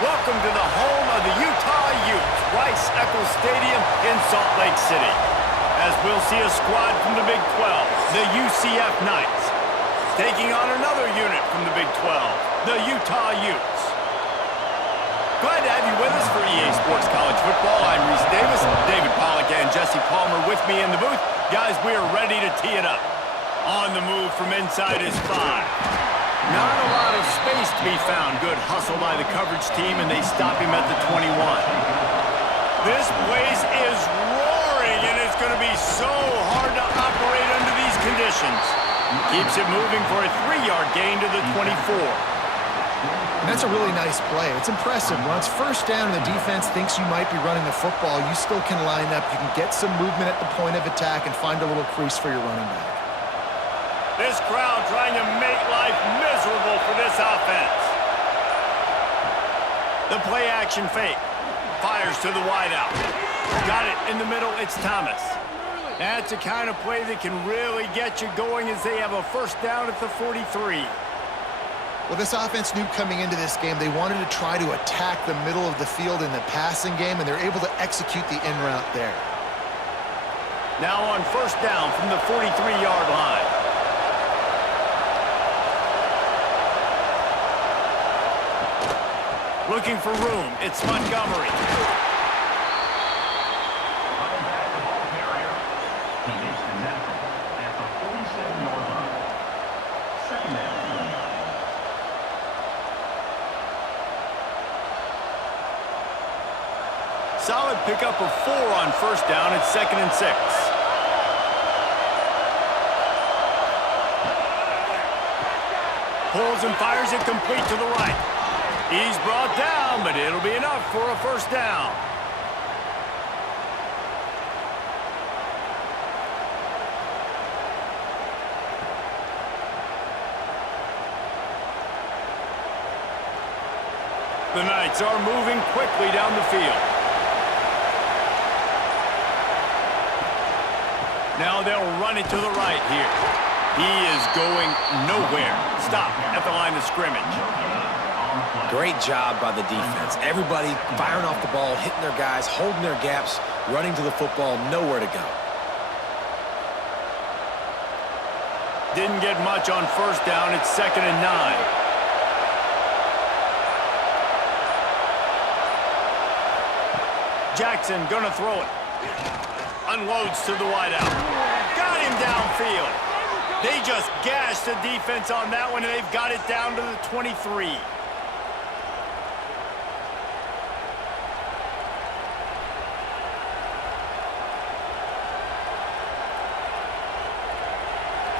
Welcome to the home of the Utah Utes, Rice-Eccles Stadium in Salt Lake City. As we'll see a squad from the Big 12, the UCF Knights, taking on another unit from the Big 12, the Utah Utes. Glad to have you with us for EA Sports College Football. I'm Reese Davis, David Pollack and Jesse Palmer with me in the booth. Guys, we are ready to tee it up. On the move from inside is 5. Not a lot of space to be found. Good hustle by the coverage team, and they stop him at the 21. This place is roaring, and it's going to be so hard to operate under these conditions. Keeps it moving for a 3-yard gain to the 24. And that's a really nice play. It's impressive. When it's first down and the defense thinks you might be running the football, you still can line up. You can get some movement at the point of attack and find a little crease for your running back. This crowd trying to make life miserable for this offense. The play action fake. Fires to the wideout. Got it in the middle. It's Thomas. That's the kind of play that can really get you going as they have a first down at the 43. Well, this offense knew coming into this game they wanted to try to attack the middle of the field in the passing game, and they're able to execute the in route there. Now on first down from the 43-yard line. Looking for room. It's Montgomery. Solid pickup of 4 on first down. It's 2nd and 6. Pulls and fires it complete to the right. He's brought down, but it'll be enough for a first down. The Knights are moving quickly down the field. Now they'll run it to the right here. He is going nowhere. Stop at the line of scrimmage. Great job by the defense. Everybody firing off the ball, hitting their guys, holding their gaps, running to the football, nowhere to go. Didn't get much on first down. It's 2nd and 9. Jackson gonna throw it. Unloads to the wideout. Got him downfield. They just gashed the defense on that one, and they've got it down to the 23.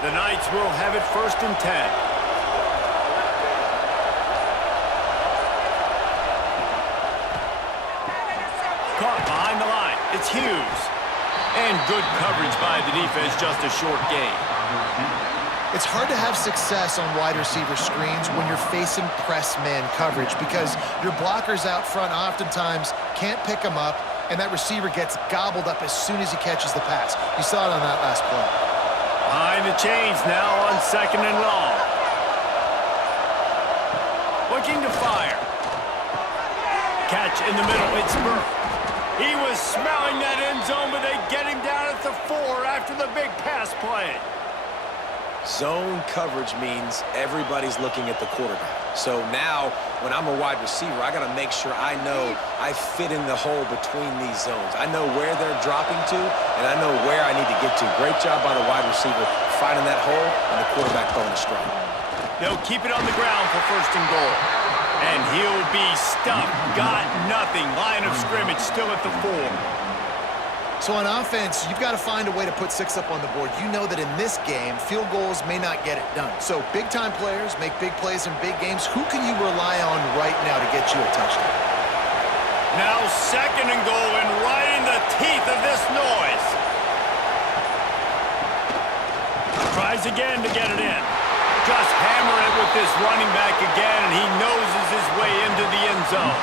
The Knights will have it 1st and 10. Caught behind the line. It's Hughes. And good coverage by the defense, just a short gain. It's hard to have success on wide receiver screens when you're facing press man coverage because your blockers out front oftentimes can't pick them up, and that receiver gets gobbled up as soon as he catches the pass. You saw it on that last play. Behind the chains now on 2nd and long. Looking to fire. Catch in the middle. It's Burke. He was smelling that end zone, but they get him down at the 4 after the big pass play. Zone coverage means everybody's looking at the quarterback. So now, when I'm a wide receiver, I got to make sure I know I fit in the hole between these zones. I know where they're dropping to, and I know where I need to get to. Great job by the wide receiver finding that hole, and the quarterback throwing a strike. They'll keep it on the ground for 1st and goal. And he'll be stuffed. Got nothing. Line of scrimmage still at the 4. So on offense, you've got to find a way to put 6 up on the board. You know that in this game, field goals may not get it done. So big-time players make big plays in big games. Who can you rely on right now to get you a touchdown? Now 2nd and goal, and right in the teeth of this noise. Tries again to get it in. Just hammering it with this running back again, and he noses his way into the end zone.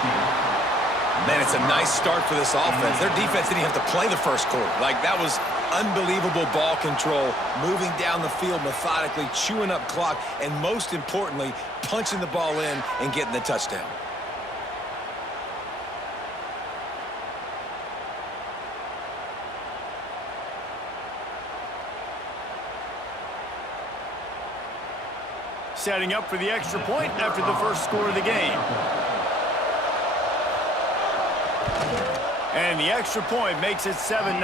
Man, it's a nice start for this offense. Their defense didn't have to play the first quarter. Like, that was unbelievable ball control, moving down the field methodically, chewing up clock, and most importantly, punching the ball in and getting the touchdown. Setting up for the extra point after the first score of the game. And the extra point makes it 7-0.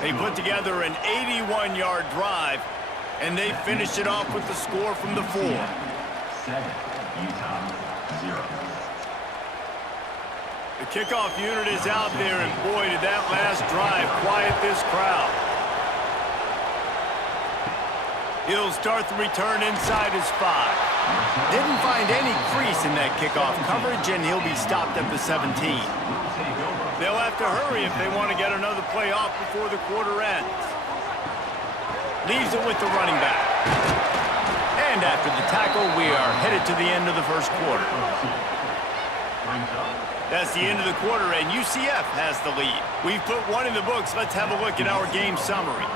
They put together an 81-yard drive, and they finished it off with the score from the 4. 7, Utah 0. The kickoff unit is out there, and boy, did that last drive quiet this crowd. He'll start the return inside his 5. Didn't find any crease in that kickoff coverage, and he'll be stopped at the 17. They'll have to hurry if they want to get another play off before the quarter ends. Leaves it with the running back. And after the tackle, we are headed to the end of the first quarter. That's the end of the quarter, and UCF has the lead. We've put one in the books. Let's have a look at our game summary.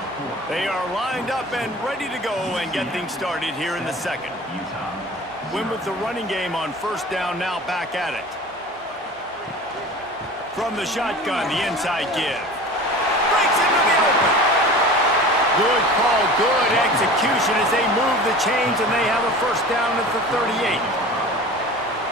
They are lined up and ready to go and get things started here in the second. Win with the running game on first down, now back at it. From the shotgun, the inside give. Breaks into the open. Good call, good execution as they move the chains, and they have a first down at the 38.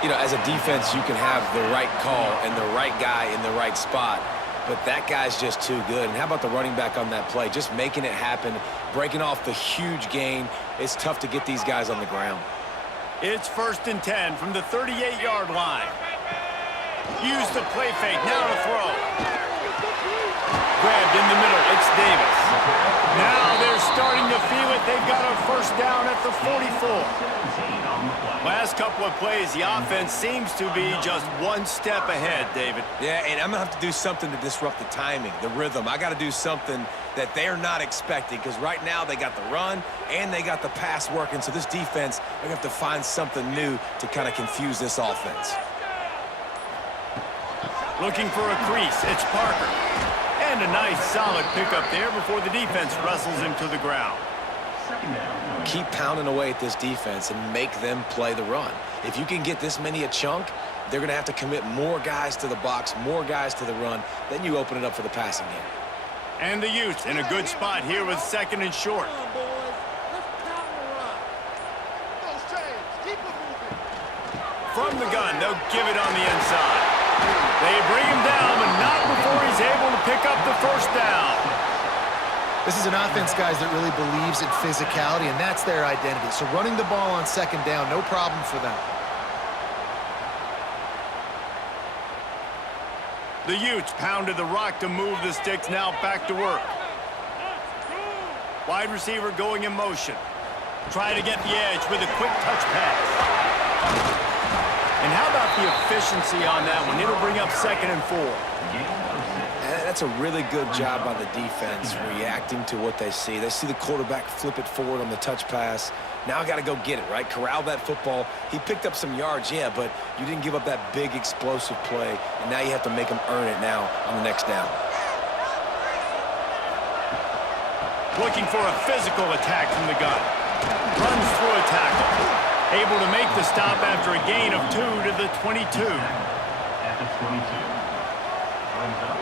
You know, as a defense, you can have the right call and the right guy in the right spot, but that guy's just too good. And how about the running back on that play? Just making it happen, breaking off the huge gain. It's tough to get these guys on the ground. It's 1st and 10 from the 38-yard line. Use the play fake, now to throw. Grabbed in the middle, it's Davis. Now they're starting to feel it. They've got a first down at the 44. Last couple of plays, the offense seems to be just one step ahead, David. Yeah, and I'm going to have to do something to disrupt the timing, the rhythm. I got to do something that they're not expecting, because right now they got the run and they got the pass working. So this defense, they're going to have to find something new to kind of confuse this offense. Looking for a crease, it's Parker. And a nice solid pickup there before the defense wrestles him to the ground. Keep pounding away at this defense and make them play the run. If you can get this many a chunk, they're going to have to commit more guys to the box, more guys to the run. Then you open it up for the passing game. And the Utes in a good spot here with 2nd and short. From the gun, they'll give it on the inside. They bring him down, but not before he's able to pick up the first down. This is an offense, guys, that really believes in physicality, and that's their identity. So running the ball on 2nd down, no problem for them. The Utes pounded the rock to move the sticks, now back to work. Wide receiver going in motion. Try to get the edge with a quick touch pass. And how about the efficiency on that one? It'll bring up 2nd and 4. That's a really good job by the defense, reacting to what they see. They see the quarterback flip it forward on the touch pass. Now I got to go get it, right? Corral that football. He picked up some yards, yeah, but you didn't give up that big explosive play, and now you have to make them earn it now on the next down. Looking for a physical attack from the gun. Runs through a tackle. Able to make the stop after a gain of 2 to the 22. At the 22. Runs up.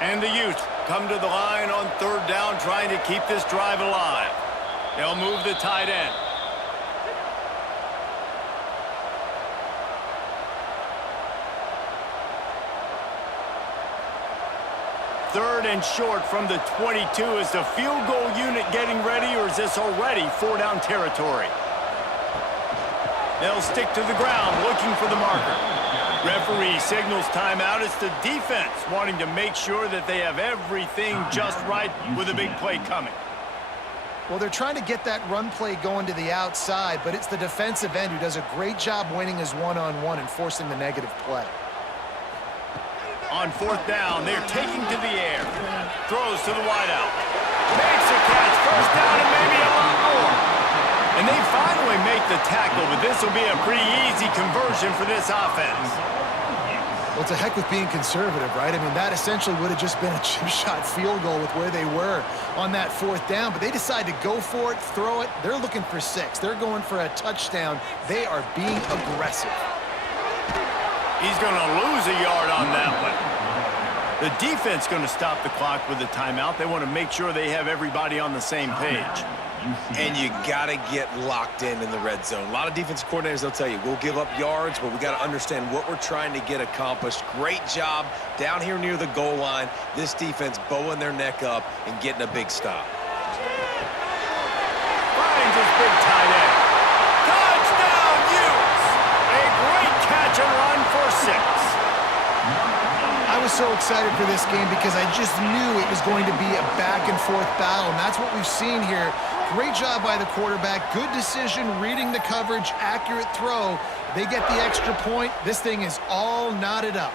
And the Utes come to the line on 3rd down, trying to keep this drive alive. They'll move the tight end. Third and short from the 22. Is the field goal unit getting ready, or is this already 4-down territory? They'll stick to the ground, looking for the marker. Referee signals timeout. It's the defense wanting to make sure that they have everything just right with a big play coming. Well, they're trying to get that run play going to the outside, but it's the defensive end who does a great job winning his one-on-one and forcing the negative play. On 4th down, they're taking to the air. Throws to the wideout. Makes a catch. First down and maybe a lot more. And they finally make the tackle, but this will be a pretty easy conversion for this offense. Well, to heck with being conservative, right? I mean, that essentially would have just been a chip shot field goal with where they were on that 4th down, but they decide to go for it, throw it. They're looking for 6. They're going for a touchdown. They are being aggressive. He's going to lose a yard on that one. The defense going to stop the clock with a timeout. They want to make sure they have everybody on the same page. And you got to get locked in the red zone. A lot of defensive coordinators, they'll tell you, we'll give up yards, but we got to understand what we're trying to get accomplished. Great job down here near the goal line. This defense bowing their neck up and getting a big stop. Finds his big tight end. Touchdown, Utes! A great catch and run for 6. I was so excited for this game because I just knew it was going to be a back-and-forth battle, and that's what we've seen here. Great job by the quarterback. Good decision, reading the coverage, accurate throw. They get the extra point. This thing is all knotted up.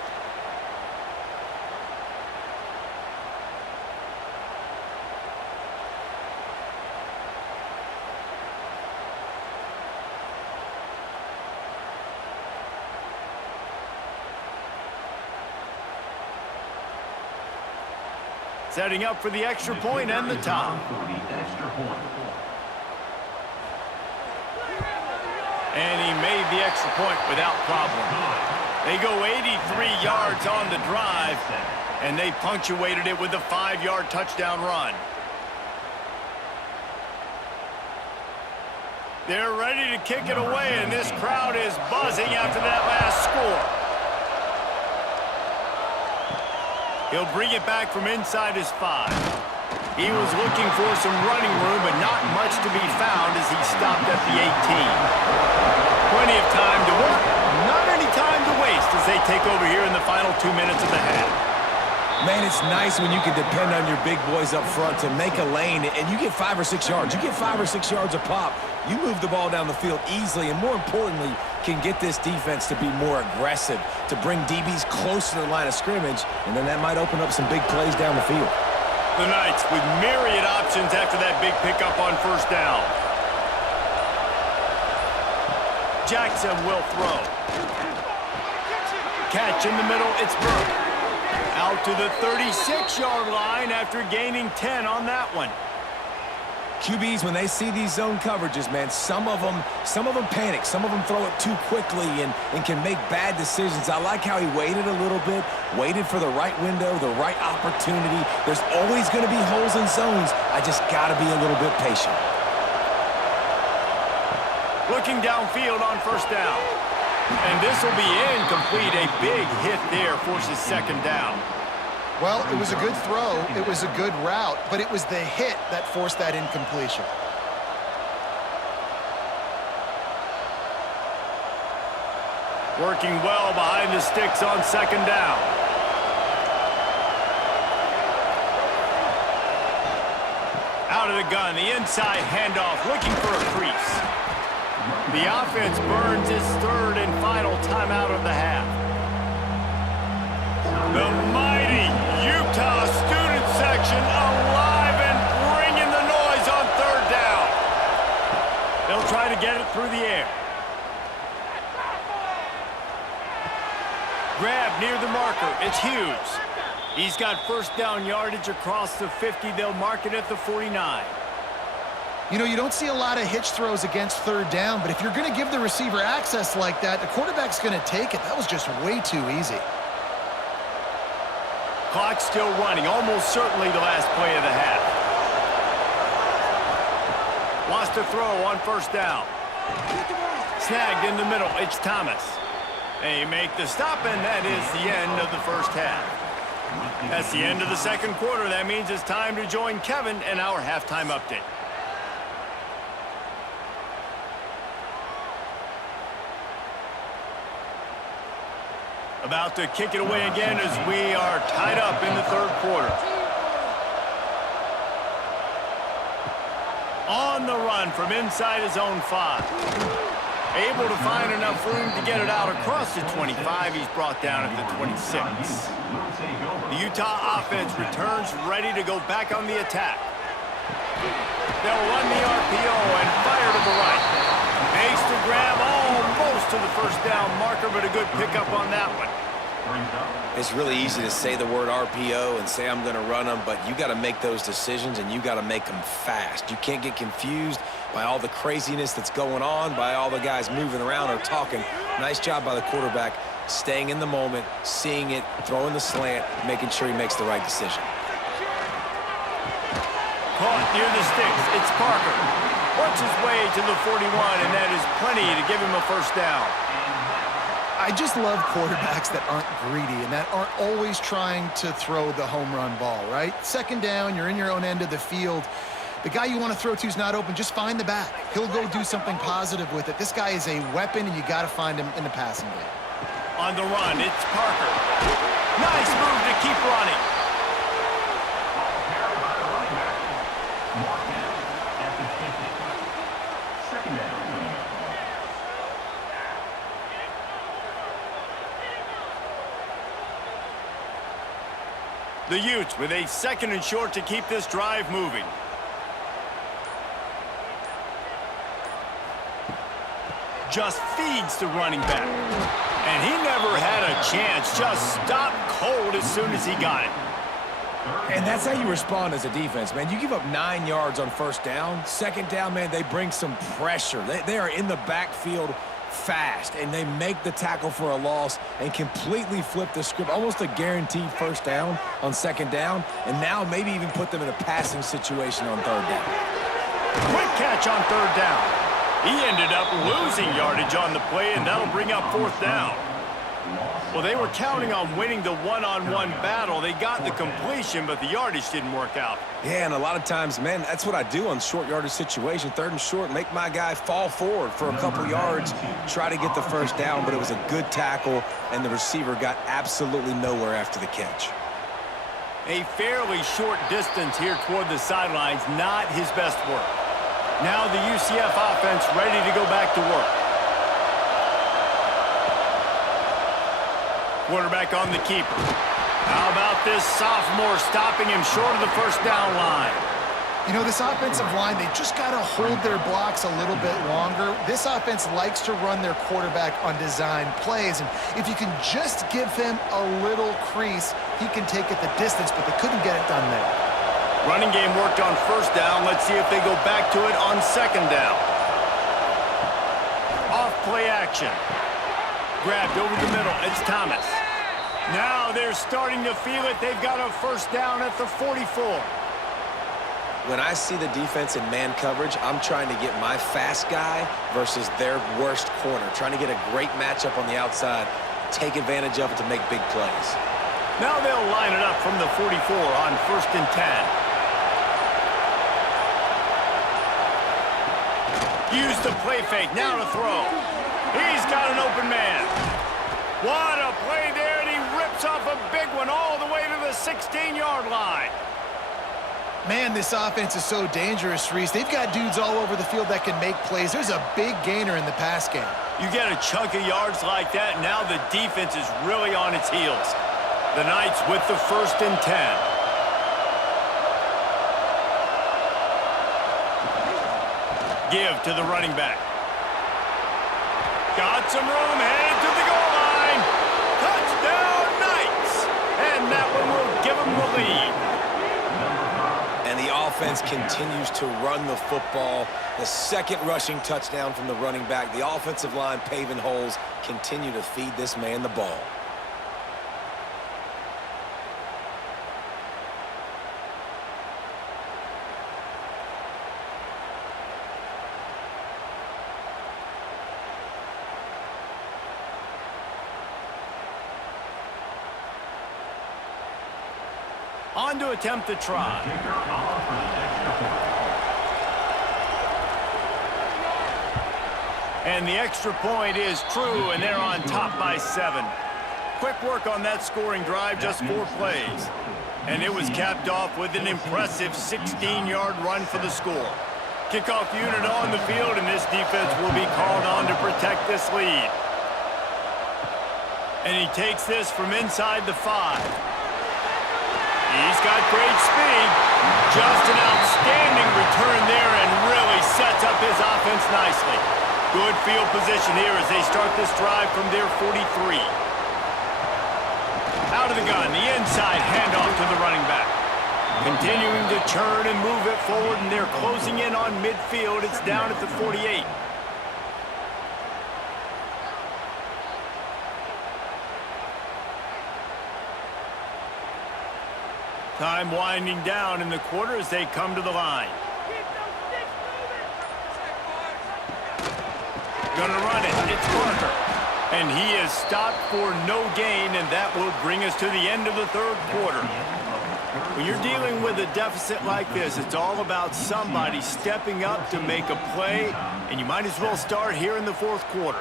Setting up for the extra point and the top. And he made the extra point without problem. They go 83 yards on the drive, and they punctuated it with a 5-yard touchdown run. They're ready to kick it away, and this crowd is buzzing after that last score. He'll bring it back from inside his 5. He was looking for some running room, but not much to be found as he stopped at the 18. Plenty of time to work, not any time to waste as they take over here in the final 2 minutes of the half. Man, it's nice when you can depend on your big boys up front to make a lane, and you get 5 or 6 yards. You get 5 or 6 yards a pop. You move the ball down the field easily, and more importantly, can get this defense to be more aggressive, to bring DBs close to the line of scrimmage, and then that might open up some big plays down the field. The Knights with myriad options after that big pickup on first down. Jackson will throw. Catch in the middle, it's Burke. Out to the 36-yard line after gaining 10 on that one. QBs, when they see these zone coverages, man, some of them panic. Some of them throw it too quickly and can make bad decisions. I like how he waited a little bit, waited for the right window, the right opportunity. There's always going to be holes in zones. I just got to be a little bit patient. Looking downfield on first down. And this will be incomplete. A big hit there forces second down. Well, it was a good throw, it was a good route, but it was the hit that forced that incompletion. Working well behind the sticks on second down. Out of the gun, the inside handoff, looking for a crease. The offense burns its 3rd and final timeout of the half. The mighty Utah student section alive and bringing the noise on 3rd down. They'll try to get it through the air. Grab near the marker. It's Hughes. He's got first down yardage across the 50. They'll mark it at the 49. You know, you don't see a lot of hitch throws against 3rd down, but if you're going to give the receiver access like that, the quarterback's going to take it. That was just way too easy. Clock still running, almost certainly the last play of the half. Wants to throw on first down. Snagged in the middle, it's Thomas. They make the stop, and that is the end of the first half. That's the end of the second quarter. That means it's time to join Kevin in our halftime update. About to kick it away again as we are tied up in the 3rd quarter. On the run from inside his own 5. Able to find enough room to get it out across the 25. He's brought down at the 26. The Utah offense returns ready to go back on the attack. They'll run the RPO and fire to the right. Makes the grab almost to the first down marker, but a good pickup on that one. It's really easy to say the word RPO and say I'm going to run them, but you got to make those decisions, and you got to make them fast. You can't get confused by all the craziness that's going on, by all the guys moving around or talking. Nice job by the quarterback staying in the moment, seeing it, throwing the slant, making sure he makes the right decision. Caught near the sticks. It's Parker. Works his way to the 41, and that is plenty to give him a first down. I just love quarterbacks that aren't greedy and that aren't always trying to throw the home run ball, right? Second down, you're in your own end of the field. The guy you want to throw to is not open. Just find the back. He'll go do something positive with it. This guy is a weapon, and you got to find him in the passing game. On the run, it's Parker. Nice move to keep running. The Utes with a second and short to keep this drive moving. Just feeds the running back. And he never had a chance. Just stopped cold as soon as he got it. And that's how you respond as a defense, man. You give up 9 yards on first down. Second down, man, they bring some pressure. They are in the backfield fast, and they make the tackle for a loss and completely flip the script. Almost a guaranteed first down on second down, and now maybe even put them in a passing situation on third down. Quick catch on third down. He ended up losing yardage on the play, and that'll bring up fourth down. Well, they were counting on winning the one-on-one battle. They got the completion, but the yardage didn't work out. Yeah, and a lot of times, man, that's what I do on short yardage situation. Third and short, make my guy fall forward for a couple yards, try to get the first down, but it was a good tackle, and the receiver got absolutely nowhere after the catch. A fairly short distance here toward the sidelines, not his best work. Now the UCF offense ready to go back to work. Quarterback on the keeper. How about this sophomore stopping him short of the first down line? You know, this offensive line, they just got to hold their blocks a little bit longer. This offense likes to run their quarterback on design plays, and if you can just give him a little crease, he can take it the distance, but they couldn't get it done there. Running game worked on first down. Let's see if they go back to it on second down. Off play action. Grabbed over the middle. It's Thomas. Now they're starting to feel it. They've got a first down at the 44. When I see the defense in man coverage, I'm trying to get my fast guy versus their worst corner. Trying to get a great matchup on the outside, take advantage of it to make big plays. Now they'll line it up from the 44 on first and 10. Use the play fake. Now to throw. He's got an open man. What a play there, and he rips off a big one all the way to the 16-yard line. Man, this offense is so dangerous, Reese. They've got dudes all over the field that can make plays. There's a big gainer in the pass game. You get a chunk of yards like that, now the defense is really on its heels. The Knights with the first and 10. Give to the running back. Got some room, headed to the goal line. Touchdown, Knights! And that one will give them the lead. And the offense continues to run the football. The second rushing touchdown from the running back. The offensive line paving holes, continue to feed this man the ball. On to attempt the try. And the extra point is true, and they're on top by 7. Quick work on that scoring drive, just 4 plays. And it was capped off with an impressive 16-yard run for the score. Kickoff unit on the field, and this defense will be called on to protect this lead. And he takes this from inside the 5. He's got great speed. Just an outstanding return there and really sets up his offense nicely. Good field position here as they start this drive from their 43. Out of the gun, the inside handoff to the running back. Continuing to turn and move it forward, and they're closing in on midfield. It's down at the 48. Time winding down in the quarter as they come to the line. Gonna run it. It's Parker. And he is stopped for no gain, and that will bring us to the end of the third quarter. When you're dealing with a deficit like this, it's all about somebody stepping up to make a play, and you might as well start here in the fourth quarter.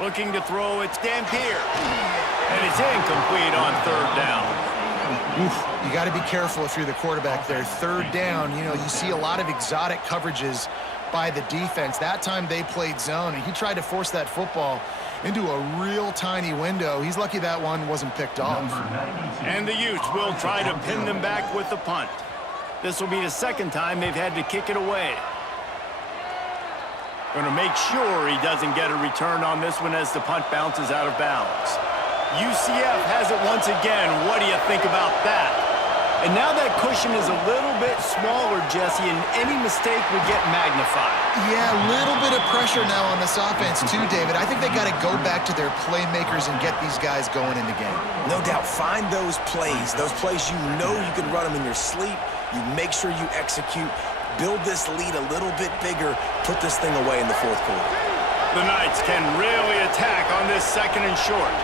Looking to throw, it's Dampier. And it's incomplete on third down. Oof, you got to be careful if you're the quarterback there. Third down, you see a lot of exotic coverages by the defense. That time they played zone, and he tried to force that football into a real tiny window. He's lucky that one wasn't picked off. And the Utes will try to pin them back with the punt. This will be the second time they've had to kick it away. Going to make sure he doesn't get a return on this one as the punt bounces out of bounds. UCF has it once again. What do you think about that? And now that cushion is a little bit smaller, Jesse, and any mistake would get magnified. Yeah, a little bit of pressure now on this offense too, David. I think they got to go back to their playmakers and get these guys going in the game. No doubt. Find those plays you know you can run them in your sleep. You make sure you execute. Build this lead a little bit bigger. Put this thing away in the fourth quarter. The Knights can really attack on this second and short.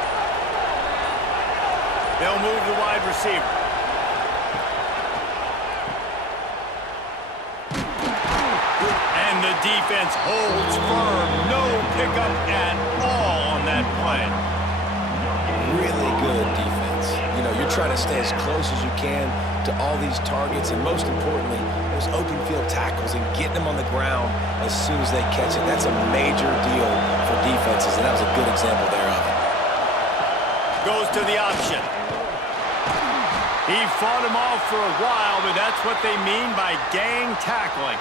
They'll move the wide receiver. And the defense holds firm. No pickup at all on that play. Really good defense. You're trying to stay as close as you can to all these targets, and most importantly, those open field tackles and getting them on the ground as soon as they catch it. That's a major deal for defenses, and that was a good example there of it. Goes to the option. He fought him off for a while, but that's what they mean by gang tackling.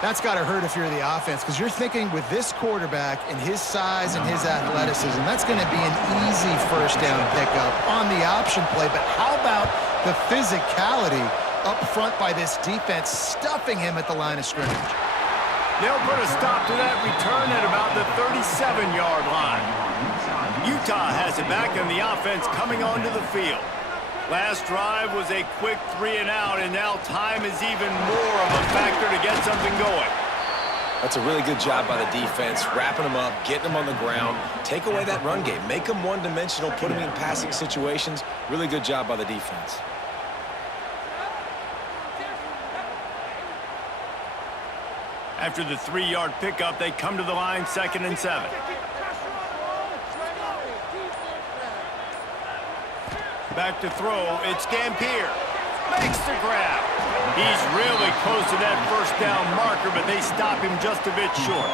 That's got to hurt if you're the offense, because you're thinking with this quarterback and his size and his athleticism, that's going to be an easy first down pickup on the option play. But how about the physicality up front by this defense, stuffing him at the line of scrimmage? They'll put a stop to that return at about the 37-yard line. Utah has it back, and the offense coming onto the field. Last drive was a quick 3-and-out, and now time is even more of a factor to get something going. That's a really good job by the defense, wrapping them up, getting them on the ground. Take away that run game. Make them one-dimensional, put them in passing situations. Really good job by the defense. After the 3-yard pickup, they come to the line, 2nd and 7. Back to throw, it's Dampier. Makes the grab. He's really close to that first down marker, but they stop him just a bit short.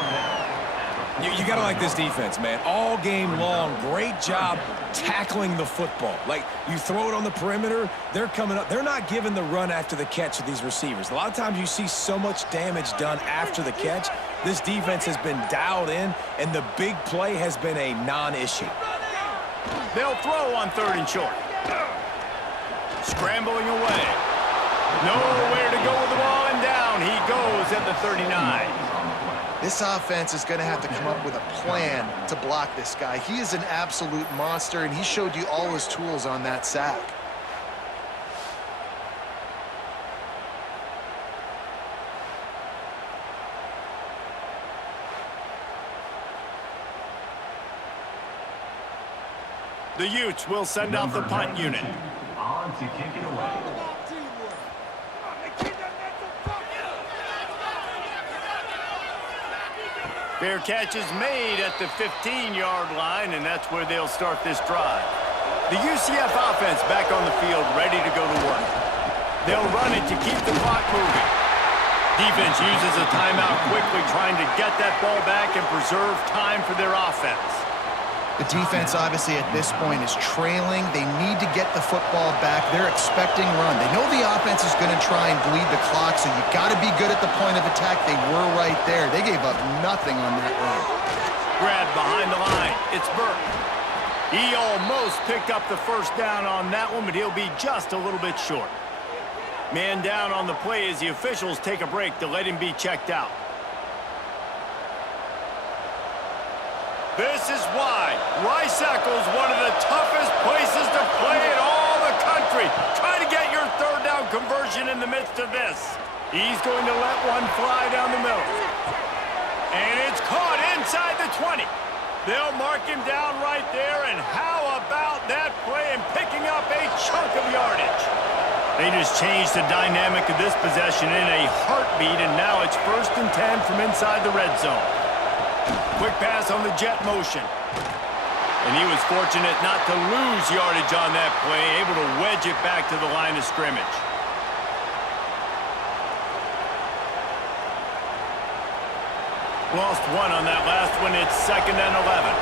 You got to like this defense, man. All game long, great job tackling the football. Like, you throw it on the perimeter, they're coming up. They're not giving the run after the catch of these receivers. A lot of times you see so much damage done after the catch. This defense has been dialed in, and the big play has been a non-issue. They'll throw on 3rd and short. Scrambling away. Nowhere to go with the ball, and down he goes at the 39. This offense is going to have to come up with a plan to block this guy. He is an absolute monster, and he showed you all his tools on that sack. The Utes will send out the punt unit. On to kick it away. Fair catch is made at the 15-yard line, and that's where they'll start this drive. The UCF offense back on the field, ready to go to work. They'll run it to keep the clock moving. Defense uses a timeout quickly, trying to get that ball back and preserve time for their offense. The defense, obviously, at this point is trailing. They need to get the football back. They're expecting run. They know the offense is going to try and bleed the clock, so you got to be good at the point of attack. They were right there. They gave up nothing on that run. Grab behind the line. It's Burke. He almost picked up the first down on that one, but he'll be just a little bit short. Man down on the play as the officials take a break to let him be checked out. This is why Rice Eccles, one of the toughest places to play in all the country. midst of this. He's going to let one fly down the middle. And it's caught inside the 20. They'll mark him down right there, and how about that play and picking up a chunk of yardage? They just changed the dynamic of this possession in a heartbeat, and now it's 1st and 10 from inside the red zone. Quick pass on the jet motion. And he was fortunate not to lose yardage on that play, able to wedge it back to the line of scrimmage. Lost one on that last one. It's 2nd and 11.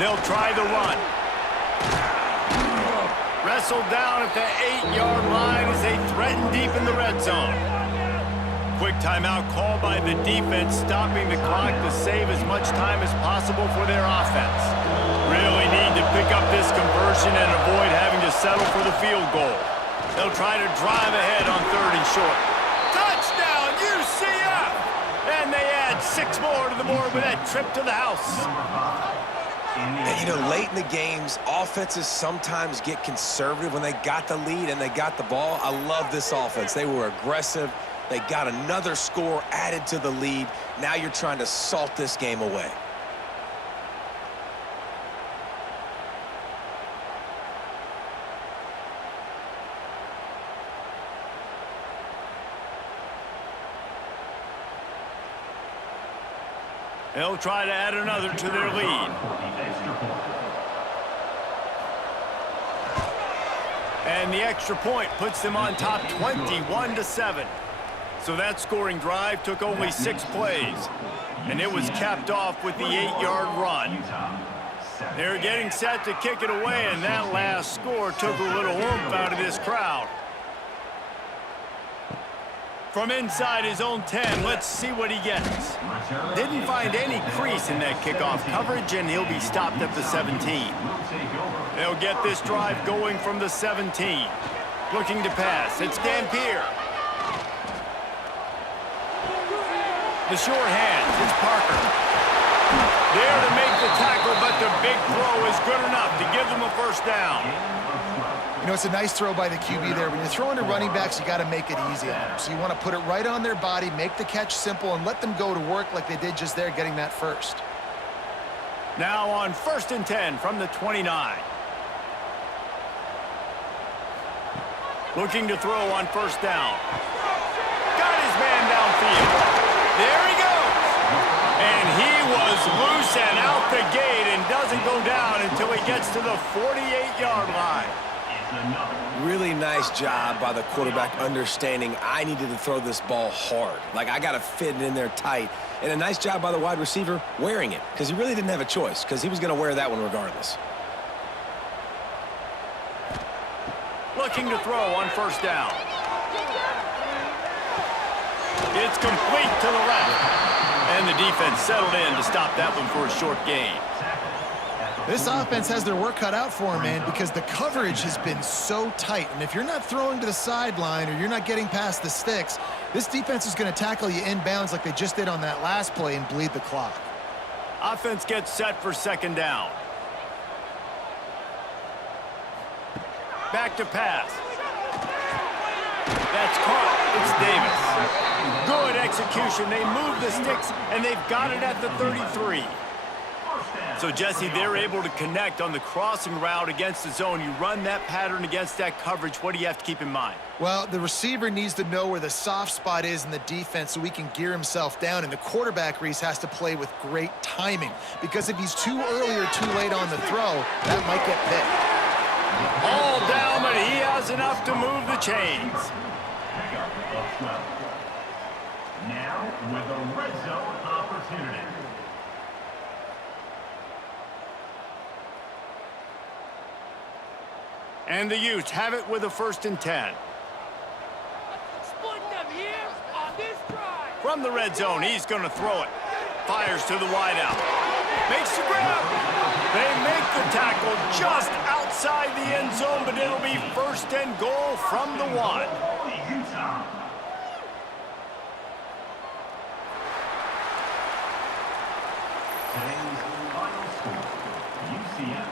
They'll try the run. Wrestled down at the 8-yard line as they threaten deep in the red zone. Quick timeout call by the defense, stopping the clock to save as much time as possible for their offense. Really need to pick up this conversion and avoid having to settle for the field goal. They'll try to drive ahead on 3rd and short. Touchdown, UCF! And they add 6 more to the board with that trip to the house. And, you know, late in the games, offenses sometimes get conservative when they got the lead and they got the ball. I love this offense. They were aggressive. They got another score added to the lead. Now you're trying to salt this game away. They'll try to add another to their lead. And the extra point puts them on top 21-7. So that scoring drive took only 6 plays. And it was capped off with the 8-yard run. They're getting set to kick it away, and that last score took a little oomph out of this crowd. From inside his own 10, let's see what he gets. Didn't find any crease in that kickoff coverage, and he'll be stopped at the 17. They'll get this drive going from the 17. Looking to pass. It's Dampier. The short hand. It's Parker. There to make the tackle, but the big throw is good enough to give them a 1st down. You know, it's a nice throw by the QB there. When you're throwing to running backs, you got to make it easy on them. So you want to put it right on their body, make the catch simple, and let them go to work like they did just there, getting that 1st. Now on 1st and 10 from the 29. Looking to throw on 1st down. Got his man downfield. There he goes. And he was loose and out the gate and doesn't go down until he gets to the 48-yard line. Really nice job by the quarterback understanding I needed to throw this ball hard. Like, I got to fit it in there tight. And a nice job by the wide receiver wearing it, because he really didn't have a choice, because he was going to wear that one regardless. Looking to throw on 1st down. It's complete to the left. And the defense settled in to stop that one for a short gain. This offense has their work cut out for them, man, because the coverage has been so tight. And if you're not throwing to the sideline or you're not getting past the sticks, this defense is going to tackle you inbounds like they just did on that last play and bleed the clock. Offense gets set for 2nd down. Back to pass. That's caught. It's Davis. Good execution. They move the sticks, and they've got it at the 33. So, Jesse, they're able to connect on the crossing route against the zone. You run that pattern against that coverage. What do you have to keep in mind? Well, the receiver needs to know where the soft spot is in the defense so he can gear himself down. And the quarterback, Reese, has to play with great timing. Because if he's too early or too late on the throw, that might get picked. All down, but he has enough to move the chains. Now with a red zone opportunity. And the Utes have it with a 1st and 10. Split them here on this drive. From the red zone, he's going to throw it. Fires to the wideout. Makes the grab. They make the tackle just outside the end zone, but it'll be 1st and goal from the 1. Utah. Today's final score, UCF